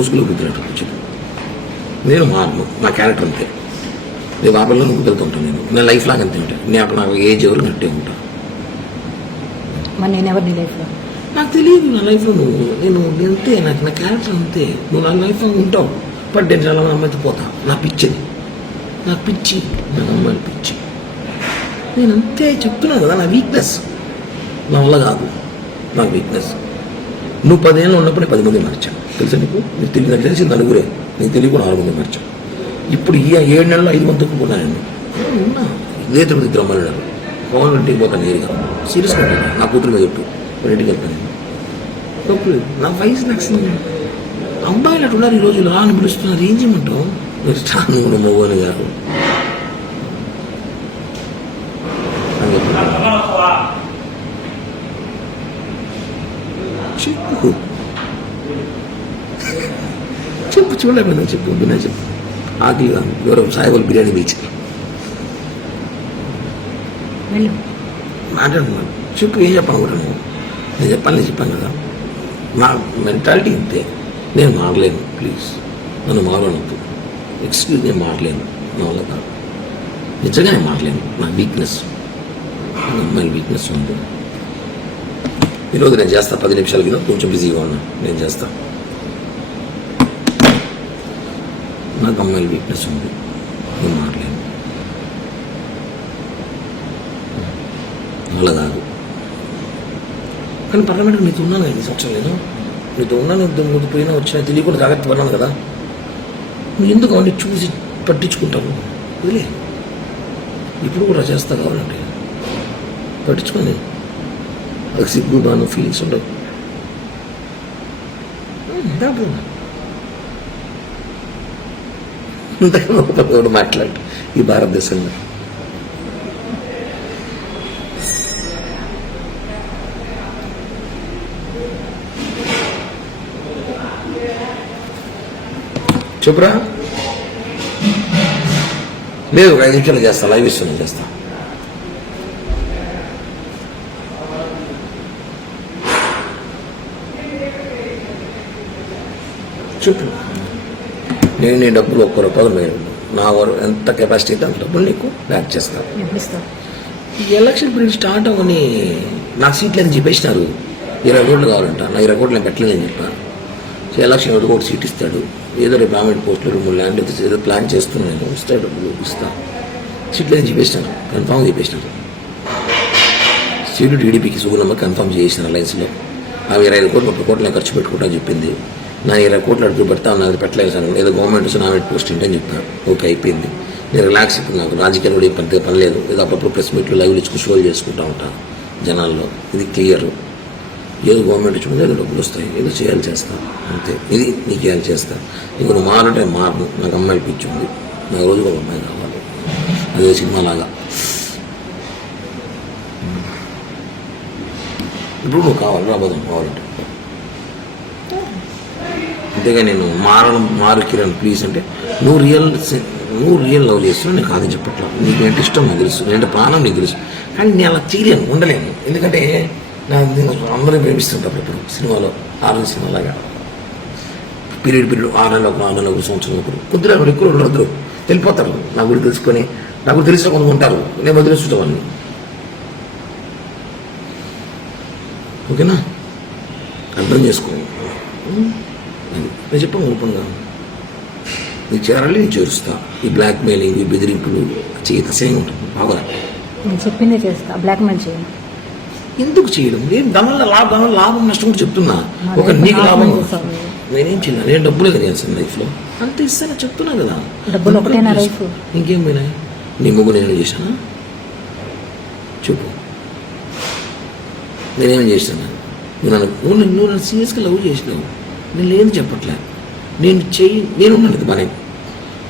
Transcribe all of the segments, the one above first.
ముసుగులో గుద్దినట్టు కూర్చొని నేను మారను, నా క్యారెక్టర్ అంతే. రేపు ఆ పిల్లలను గుద్దులుతుంటాను నేను లైఫ్ లాగా అంతే ఉంటాను. నేను నాకు ఏజ్ ఎవరు నట్టే ఉంటాను. మరి నేను ఎవరు నీ లైఫ్లో? నాకు తెలియదు నా లైఫ్లో నేను అంతే, నాకు నా క్యారెక్టర్ అంతే. నువ్వు నా లైఫ్లో ఉంటావు, బట్ నేను చాలా మంది అమ్మాయితో పోతా. నా పిచ్చిది, నాకు పిచ్చి, నాకు అమ్మాయిలు పిచ్చి. నేను అంతే చెప్తున్నాను కదా, నా వీక్నెస్. నా వల్ల కాదు, నాకు వీక్నెస్. నువ్వు 10 ఏళ్ళు ఉన్నప్పుడు 10 మంది మార్చాను తెలుసా నీకు నాకు తెలిసి నలుగురే, నీకు తెలియ కూడా 6 మంది మార్చాను. ఇప్పుడు ఈ 7 నెలల్లో 5 మంది తక్కువ నేను ఉన్నా. ఇదే తిరుపతి 2 అమ్మాయిలు ఉన్నారు. పవన్ ఇంటికి పోతాను నేరుగా, సీరియస్గా ఉంటాను. నా కూతురు మీద చెప్పు, వాళ్ళ ఇంటికి వెళ్తాను నేను. తప్పు నా వయసు నాకు అబ్బాయిలు అటు ఉన్నారు ఈ రోజులు. అని పిలుస్తున్నారు, ఏం చేయమంటావు? మీరు స్టాండింగ్ ఉన్న మోగోని గారు చెప్పు చెప్పు చూడలేకపోయినా చెప్పు వినా చెప్పు. ఆకలిగా ఎవరో సాయిబాబు బిర్యానీ పిలిచి మాట్లాడుతున్నాను. చెప్పు ఏం చెప్పాను కూడా నేను చెప్పాను కదా. నా మెంటాలిటీ ఇంతే. నేను మారలేను, ప్లీజ్ నన్ను మారనొద్దు. ఎక్స్క్యూజ్, నేను మారలేను, నా వల్ల కాదు. నిజంగా నేను మారలేను. నా వీక్నెస్, నా అమ్మాయిల వీక్నెస్ ఉంది. ఈరోజు నేను చేస్తా 10 నిమిషాల కింద కొంచెం బిజీగా ఉన్నా, నేను చేస్తా. నాకు అమ్మాయిల వీక్నెస్ ఉంది, నేను మారలేను, అలా కాదు. కానీ పర్లమెంట్కి నీతో ఉన్నాను 5 సంవత్సరాలు. నేను నీతో ఉన్నాను, ముందు పోయినా వచ్చినా తెలియకుండా జాగ్రత్త పడినాను కదా. నువ్వు ఎందుకు అవన్నీ చూసి పట్టించుకుంటావు? వదిలే, ఇప్పుడు కూడా చేస్తా కావాలంటే పట్టించుకోండి. అది సిగ్గు బాను ఫీలింగ్స్ ఉండవు. ఇంతకన్నా మాట్లాడు ఈ భారతదేశంలో. చెప్పురా. లేదు, 5 నిమిషాలు చేస్తా, లైవ్ ఇస్తున్నా, చేస్తా. చెప్పు. నేను డబ్బులు 1 రూపాయలు మేలు, నా ఎంత కెపాసిటీ అయితే అంత డబ్బులు నీకు బ్యాక్ చేస్తాను. ఈ ఎలక్షన్ పీరియడ్ స్టార్ట్ అవ్వని నాకు సీట్లు అని చెప్పేసినారు. 20 కోట్లు కావాలంట. నా 20 కోట్లు నేను పెట్టలేదని చెప్పాను. సో ఎలక్షన్ 1 కోటి సీట్ ఇస్తాడు. ఏదో రేపు గవర్నమెంట్ పోస్టులు 3 ల్యాండ్ ఏదో ప్లాన్ చేస్తున్నాను నేను. ఇస్తాడు, డబ్బులు ఇస్తాను. సీట్లు అని చెప్పేసినాను, కన్ఫామ్ చెప్పేసినారు. సీటు టీడీపీకి సుగుణమ్మ కన్ఫామ్ చేసిన అలయన్స్లో. ఆ 25 కోట్లు 30 కోట్లు నేను ఖర్చు పెట్టుకుంటా చెప్పింది. నా 20 కోట్లు అడుగు పెడతా నాకు పెట్టలేదు సార్. ఏదో గవర్నమెంట్ నామినేట్ పోస్ట్ ఏంటని చెప్పాను. ఓకే, అయిపోయింది. నేను రిలాక్స్ ఇప్పుడు. నాకు రాజకీయాలు కూడా పెద్దగా పని లేదు. ఏదో అప్పుడప్పుడు ప్రెస్ మీట్లు లైవ్లు ఇచ్చుకుని షోలు చేసుకుంటూ ఉంటాను జనాల్లో. ఇది క్లియర్. ఏదో గవర్నమెంట్ ఇచ్చుకుంటే ఏదో డబ్బులు వస్తాయి, ఏదో చేయాలి చేస్తాను అంతే. ఇది నీకు చేయాలి చేస్తాను. ఇంక నువ్వు మారంటే మారను. నాకు అమ్మాయిలు పిచ్చి ఉంది, నాకు రోజుకు ఒక అమ్మాయి కావాలి. అదే సినిమా లాగా. ఇప్పుడు నువ్వు కావాలి, రాబోదాం కావాలంటే. అంతేగా నేను మారు కిరణ్ ప్లీజ్ అంటే నువ్వు రియల్ లవ్ చేస్తున్నావు. నేను కాదని చెప్పట్లా. నీకు ఏంటి ఇష్టం నాకు తెలుసు, నేను ప్రాణం నీకు తెలుసు. కానీ నేను అలా చేయలేను, ఉండలేను. ఎందుకంటే నేను అందరినీ ప్రేమిస్తుంటాను. ఇప్పుడు సినిమాలో ఆర్ఎన్ సినిమాలాగా పీరియడ్ 6 నెలలకు 6 నెలలకు సంవత్సరం ఒకరు కొద్దిగా ఎక్కువ ఉండరు, వెళ్ళిపోతారు. నా గురించి తెలుసుకొని, నా గురించి తెలిసిన కొంత ఉంటారు. నేను వదిలేస్తుంటా వాళ్ళని. ఓకేనా, అర్థం చేసుకో. నేను చెప్పాను ఓపెన్గా, నీకు చేరాలి, నేను చేరుస్తా. ఈ బ్లాక్ మెయిలింగ్, ఈ బెదిరింపులు చేయత అసహ్యంగా ఉంటుంది. బాగా నేను చెప్పిందే చేస్తా, బ్లాక్ మెయిల్ చేయను. ఎందుకు చేయడం? నేను దానివల్ల లాభం నష్టం కూడా చెప్తున్నా. ఒక నీకు లాభం నేనేం చేయను. నేను డబ్బులే తెలియాల్సింది లైఫ్లో అంత ఇస్తాను చెప్తున్నా కదా. డబ్బులు ఒకటేనా లైఫ్? ఇంకేం పోయినాయి? నీ ముగ్గు నేనేం చేశానా చెప్పు. నేనేం చేశాను? నువ్వు నన్ను సీరియస్గా లవ్ చేసినావు. నేను లేదు చెప్పట్లే. నేనున్నాను బాగా.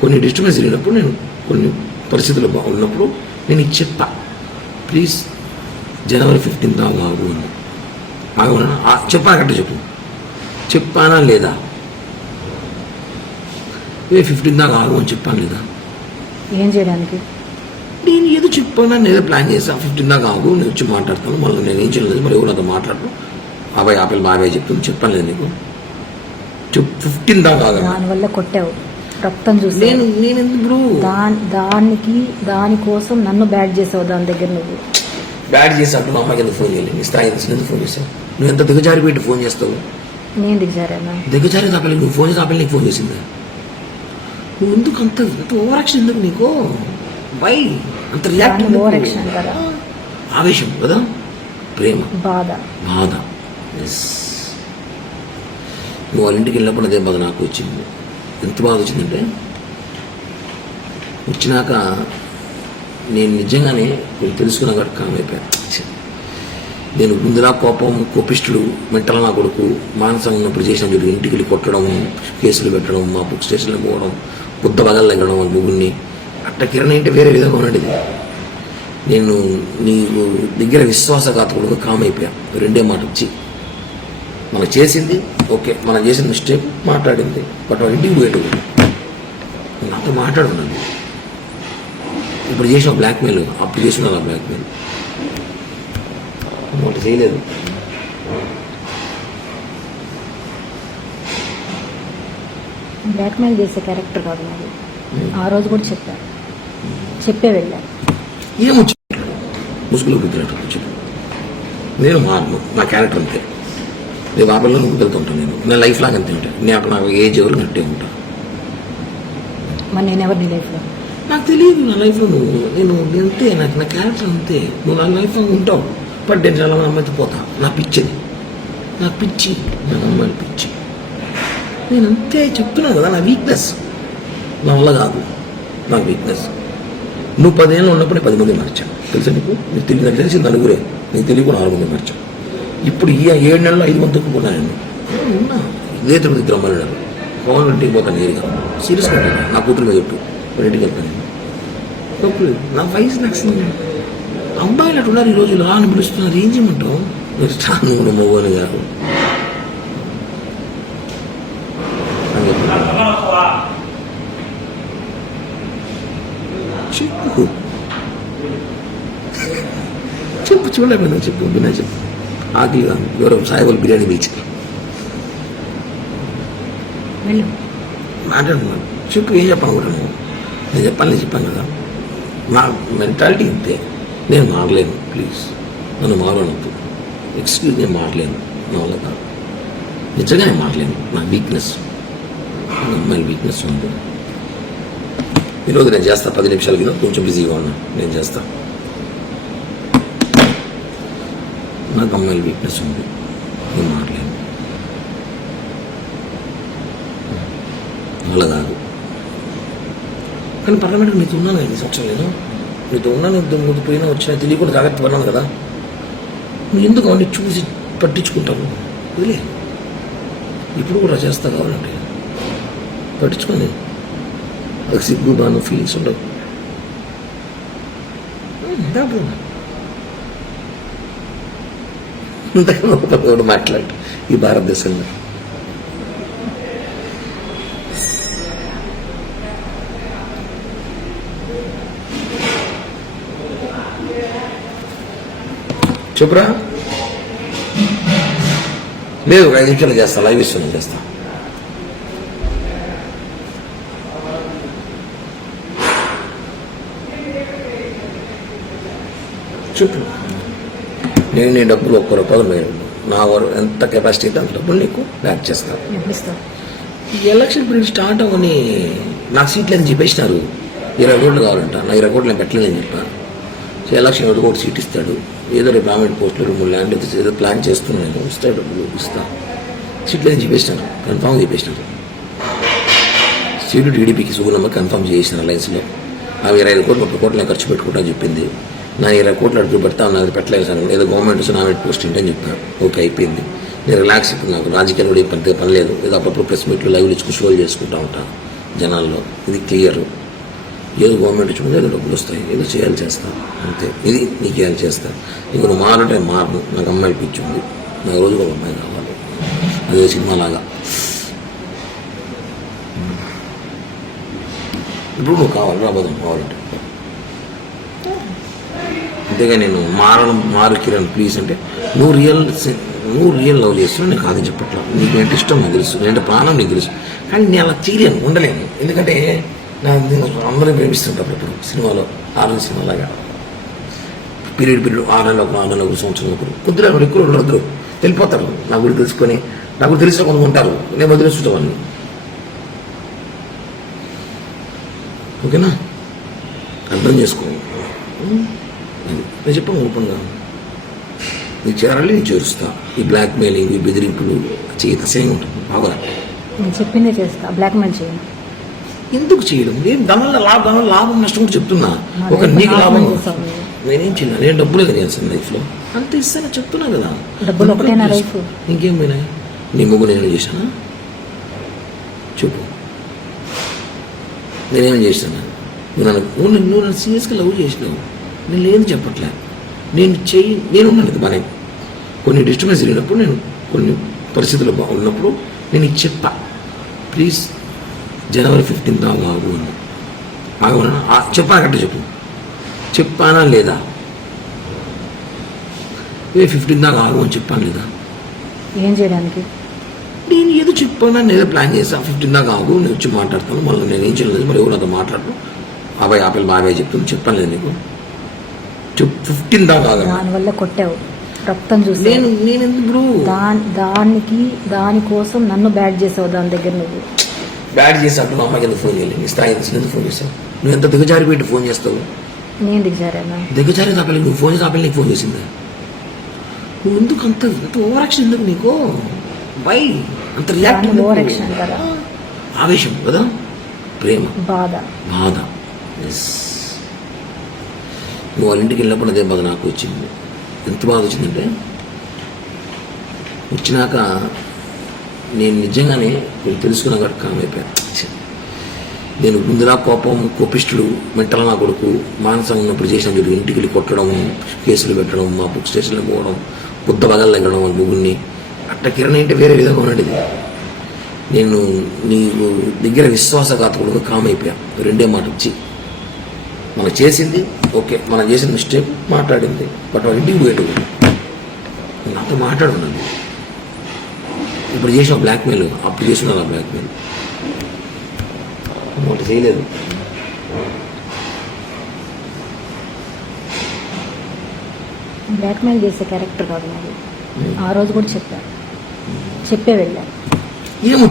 కొన్ని డిస్టర్బెన్స్ జరిగినప్పుడు, నేను కొన్ని పరిస్థితులు బాగున్నప్పుడు నేను ఇది చెప్పా, ప్లీజ్ జనవరి 15 దాకా ఆగు అని. ఆగమన్నా చెప్పాను కట్ట చెప్పు. చెప్పానా లేదా? 15 దాకా ఆగు అని చెప్పాను లేదా? ఏం చేయడానికి? నేను ఏదో చెప్పాను, నేను ఏదో ప్లాన్ చేశాను. 15 దాకా ఆగు, నేను వచ్చి మాట్లాడతాను. మళ్ళీ నేను ఏం చేయలేదు, మరి ఎవరు నాతో మాట్లాడను. బాబాయ్ ఆపిల్ బాబాయ్ చెప్తాను. చెప్పాను లేదు నీకు? చెప్పు 15 దాకా ఆగండి. దానివల్ల కొట్టావు, రక్తం చూసి నేను ఇప్పుడు దానికోసం నన్ను బ్యాడ్ చేసావు. దాని దగ్గర నువ్వు బ్యాడ్ చేసినప్పుడు మా అమ్మకి ఎందుకు ఫోన్ చేయలేదు? నీ స్థాయి ఎందుకు ఫోన్ చేస్తావు? నువ్వు ఎంత దిగజారి పెట్టి ఫోన్ చేస్తావు? నేను దిగజారానా? దిగజారి తాపలే, నువ్వు ఫోన్ చేసి నీకు ఫోన్ చేసిందా? నువ్వు ఎందుకు అంత ఓవరాక్షన్ ఎందుకు నీకు? వై అంత రియాక్ట్? ఓవరాక్షన్ అంటారా? ఆవేశం కదా, ప్రేమ, బాధ. ఎస్. నువ్వు వాళ్ళ ఇంటికి వెళ్ళినప్పుడు అదే బాధ నాకు వచ్చింది. ఎంత బాధ వచ్చిందంటే, వచ్చినాక నేను నిజంగానే నేను తెలుసుకున్నా కాబట్టి కామైపోయాను. నేను ముందులా కోపిష్టుడు, మెంటల్ నా కొడుకు, మానసంగా ఉన్నప్పుడు చేసిన జరిగి ఇంటికి వెళ్ళి కొట్టడం, కేసులు పెట్టడం, మా బుక్ స్టేషన్లో పోవడం, బుద్ధ బగలు తగ్గడం వాళ్ళ ముగ్గురిని అట్ట కిరణ్ అంటే వేరే విధంగా ఉన్నది. నేను నీకు దగ్గర విశ్వాసఘాతకుడుగా కామైపోయా. రెండే మాట వచ్చి మనం చేసింది ఓకే, మనం చేసిన మిస్టేక్ మాట్లాడింది, బట్ వాళ్ళ ఇంటికి పోయేటు నాతో మాట్లాడున్నాను. ఇప్పుడు చేసిన బ్లాక్మెయిల్, అప్పుడు చేసిన ఆ బ్లాక్మెయిల్ ఒకటి చేయలేదు. బ్లాక్మెయిల్ చేసే క్యారెక్టర్ కాదు నాది. ఆ రోజు కూడా చెప్పే వెళ్ళా. ఏమొచ్చి ముసుగులో గుద్దినట్టు కూర్చొని నేను మారను, నా క్యారెక్టర్ అంతే. రేపు ఆపల్లో గుద్దులుతుంటాను. నేను లైఫ్ లాగా అంతే ఉంటాను. నాకు ఏజ్ ఎవరు నట్టే ఉంటా. మరి నేను ఎవరు నీ లైఫ్లో? నాకు తెలియదు నా లైఫ్లో నేను అంతే. నాకు నా క్యారెక్టర్ అంతే. నువ్వు నా లైఫ్లో ఉంటావు, బట్ నేను చాలా అమ్మాయితో పోతా. నా పిచ్చిది, నాకు పిచ్చి, నాకు అమ్మాయిలు పిచ్చి. నేను అంతే చెప్తున్నాను కదా, నా వీక్నెస్. నా వల్ల కాదు, నాకు వీక్నెస్. నువ్వు 10 ఏళ్ళు ఉన్నప్పుడు 10 మంది మార్చాను తెలుసా నీకు? నీకు తెలియదు, నాకు తెలిసి నలుగురే, నీకు తెలియ కూడా 6 మంది మార్చాను. ఇప్పుడు ఈ 7 నెలల్లో 5 మంది తక్కున్నాను. ఉన్నా ఇదే తిరుపతి గ్రామాలు పవన్ ఇంటికి పోతాను నేరుగా. సీరియస్గా ఉంటాను. నా కూతురు మీద చెప్పు, వాళ్ళ ఇంటికి వెళ్తాను నేను. తప్పు నా వయసు నచ్చింది. అబ్బాయిలు అటు ఉన్నారు ఈ రోజులు. అని పిలుస్తున్నారు, ఏం చేయమంటావు? మీరు స్ట్రాంగ్ కూడా మోగోని గారు చెప్పు చెప్పు చూడలేకపోయినా చెప్పు. బిన్నా చెప్పు. ఆకలిగా ఎవరో సాయిబాబు బిర్యానీ పిలిచి మాట్లాడుతున్నాను. చెప్పు, ఏం చెప్పాలనుకుంటున్నాను? నేను చెప్పాను కదా. నా మెంటాలిటీ ఇంతే. నేను మారలేను, ప్లీజ్ నన్ను మారనొద్దు. ఎక్స్క్యూజ్, నేను మారలేను, నా వల్ల కాదు. నిజంగానే మారలేను. నా వీక్నెస్, నా అమ్మాయిల వీక్నెస్ ఉంది. ఈరోజు నేను చేస్తా. 10 నిమిషాల కింద కొంచెం బిజీగా ఉన్నా, నేను చేస్తా. నాకు అమ్మాయిల వీక్నెస్ ఉంది, నేను మారలేను, వల్ల కాదు. కానీ పర్లమెంట్కి నీతో ఉన్నాను కదా, 2 సంవత్సరాలు నేను నీతో ఉన్నాను. ముందు పోయినా వచ్చినా తెలియకుండా జాగ్రత్త పడినాను కదా. నువ్వు ఎందుకు అవన్నీ చూసి పట్టించుకుంటావు? వదిలే. ఇప్పుడు కూడా చేస్తా కావాలంటే పట్టించుకొని అది సిగ్గు బాను ఫీలింగ్స్ ఉండవు. ఇంతకన్నా మాట్లాడు ఈ భారతదేశంలో. చెప్పురా. లేదు, 5 నిమిషాలు చేస్తా. లైవ్ ఇస్తున్నాను, చేస్తా. చెప్పు. నేను నీ డబ్బులు 1 రూపాయలు మేలు, నా ఎంత కెపాసిటీ అయితే అంత డబ్బులు నీకు బ్యాక్ చేస్తాను. ఈ ఎలక్షన్ పీరియడ్ స్టార్ట్ అవ్వని నాకు సీట్లు అని చెప్పేసినారు. 20 కోట్లు కావాలంట. నా 20 కోట్లు నేను పెట్టలేదని చెప్పాను. సో ఎలక్షన్ 1 కోటి సీట్ ఇస్తాడు. ఏదో రేపు గవర్నమెంట్ పోస్టులు 2-3 ల్యాండ్ ఏదో ప్లాన్ చేస్తున్నాను. నేను ఇస్తాడు, డబ్బులు ఇస్తా. సీట్లు అని చెప్పేసినాను, కన్ఫామ్ చెప్పేసినారు. సీటు టీడీపీకి సుగుణమ్మ కన్ఫామ్ చేసిన లైన్స్లో. ఆ 25 కోట్లు 30 కోట్లు నేను ఖర్చు పెట్టుకుంటా అని చెప్పింది. నా 20 కోట్లు అడుగు పెడతాను, నాకు పెట్టలేదు సార్. ఏదో గవర్నమెంట్ వస్తే నామినేట్ పోస్ట్ ఏంటని చెప్పాను. ఓకే, అయిపోయింది. నేను రిలాక్స్. ఇప్పుడు నాకు రాజకీయాలు కూడా పెద్ద పని లేదు. ఏదో అప్పుడప్పుడు ప్రెస్ మీట్లు లైవ్లు ఇచ్చుకుని షోలు చేసుకుంటూ ఉంటాను జనాల్లో. ఇది క్లియర్. ఏదో గవర్నమెంట్ ఇచ్చుకుంటే ఏదో డబ్బులు వస్తాయి, ఏదో చేయాలి చేస్తాను అంతే. ఇది నీకు చేయాలి చేస్తాను. ఇంక నువ్వు మారంటే మారను. నాకు అమ్మాయిలు పిచ్చి ఉంది. నాకు రోజుకు ఒక అమ్మాయి కావాలి. అదే సినిమాలాగా. ఇప్పుడు నువ్వు కావాలి, రాబోదాం కావాలంటే. అంతేగా నేను మారు కిరణ్ ప్లీజ్ అంటే నువ్వు నువ్వు రియల్ లవ్ చేస్తున్నావు, నేను కాదని చెప్పట్లా. నీకు ఎంత ఇష్టం నాకు తెలుసు, నేనంటే ప్రాణం నీకు తెలుసు. కానీ నేను అలా చేయలేను, ఉండలేను. ఎందుకంటే నేను అందరూ ప్రేమిస్తుంటారు. ఇప్పుడు సినిమాలో ఆర్ఎల్ సినిమాలాగా పీరియడ్ 6 నెలలకు 6 నెలలకు సంవత్సరం ఒకరు కొద్దిగా ఎక్కువ ఉండదు, వెళ్ళిపోతారు. నా గురించి తెలుసుకొని నా గురించి తెలిసిన కొంతమంది ఉంటారు, నేను వదిలేస్తుంటా వాళ్ళని. ఓకేనా, అర్థం చేసుకో. నేను చెప్పాను ఓపెన్గా, నీకు చేరాలి, నేను చేరుస్తా. ఈ బ్లాక్ మెయిలింగ్, ఈ బెదిరింపులు చేయక సేమ్ ఉంటుంది. బాగా నేను చెప్పిందే చేస్తా, బ్లాక్మెయిల్ చేయను. ఎందుకు చేయడం? నేను దానివల్ల లాభం నష్టం కూడా చెప్తున్నా. ఒక నీకు లాభం, నేనేం చేయను. నేను డబ్బులే కదా చేస్తాను లైఫ్లో, అంత ఇస్తాను చెప్తున్నా కదా. డబ్బులు ఒకటేనా లైఫ్? ఇంకేం పోయినాయి? నీ ముగ్గు నేను చేశానా చెప్పు? నేనేం చేశాను? నువ్వు నన్ను సీరియస్గా లవ్ చేసినావు, నేను లేదు చెప్పట్లే. నేను ఉన్నాను బాగా. కొన్ని డిస్టర్బెన్స్ జరిగినప్పుడు, నేను కొన్ని పరిస్థితులు బాగున్నప్పుడు నేను ఇది చెప్పా, ప్లీజ్ జనవరి 15 దాకా ఆగు అని. ఆగమన్నా చెప్పాను కట్ట చెప్పు, చెప్పానా లేదా? 15 దాకా ఆగు అని చెప్పాను లేదా? ఏం చేయడానికి? నేను ఏదో చెప్పాను, నేను ఏదో ప్లాన్ చేశాను. 15 దాకా ఆగు, నేను వచ్చి మాట్లాడతాను. మళ్ళీ నేను ఏం చేయలేదు, మరి ఎవరు నాతో మాట్లాడరు. అబ్బాయి ఆపిల్ బాబాయ్ చెప్తాను, చెప్పాను లేదు నీకు? 15 దాకా ఆగా. దానివల్ల కొట్టావు, రక్తం చూసి. నేను ఎందుకు దానికోసం నన్ను బ్యాడ్ చేసావు. దాని దగ్గర నువ్వు బ్యాడ్ చేసినప్పుడు మా అమ్మాయికి ఎందుకు ఫోన్ చేయలేదు? నీ స్థాయి ఎందుకు ఫోన్ చేస్తావు? నువ్వు ఎంత దిగజారి పెట్టి ఫోన్ చేస్తావు? నేను దిగజారేనా? దిగజారి తాపలేదు, నువ్వు ఫోన్ చేసి ఆపలి నీకు ఫోన్ చేసిందా? నువ్వు ఎందుకు అంత ఓవర్ యాక్షన్ ఎందుకు నీకు? బై అంత రియాక్ట్ ఓవర్ యాక్షన్ కదా, ఆవేశం కదా, ప్రేమ, బాధ. ఎస్, నువ్వు వాళ్ళ ఇంటికి వెళ్ళినప్పుడు అదే బాధ నాకు వచ్చింది. ఎంత బాధ వచ్చిందంటే, వచ్చినాక నేను నిజంగానే తెలుసుకున్నా కాబట్టి కామైపోయాను. నేను ముందులా కోపిష్టుడు, మెంటల్ నా కొడుకు, మానసం ఉన్నప్పుడు చేసిన చూడు, ఇంటికి వెళ్ళి కొట్టడం, కేసులు పెట్టడం, మా బుక్ స్టేషన్లో పోవడం, బుద్ధ బగలు తగ్గడం వాళ్ళ ముగ్గురిని. అట్ట కిరణ్ అంటే వేరే విధంగా ఉన్నది. నేను నీకు దగ్గర విశ్వాసఘాతకుడుగా కామైపోయా. రెండే మాట వచ్చి మనం చేసింది ఓకే, మనం చేసిన మిస్టేక్ మాట్లాడింది, బట్ వాళ్ళ ఇంటికి పోయేటు నాతో మాట్లాడున్నాను. ఇప్పుడు చేసిన బ్లాక్మెయిల్, అప్పుడు చేసిన అలా బ్లాక్మెయిల్ ఒకటి చేయలేదు. బ్లాక్మెయిల్ చేసే క్యారెక్టర్ కాదు నాది. ఆ రోజు కూడా చెప్పే వెళ్ళా. ఏమొచ్చు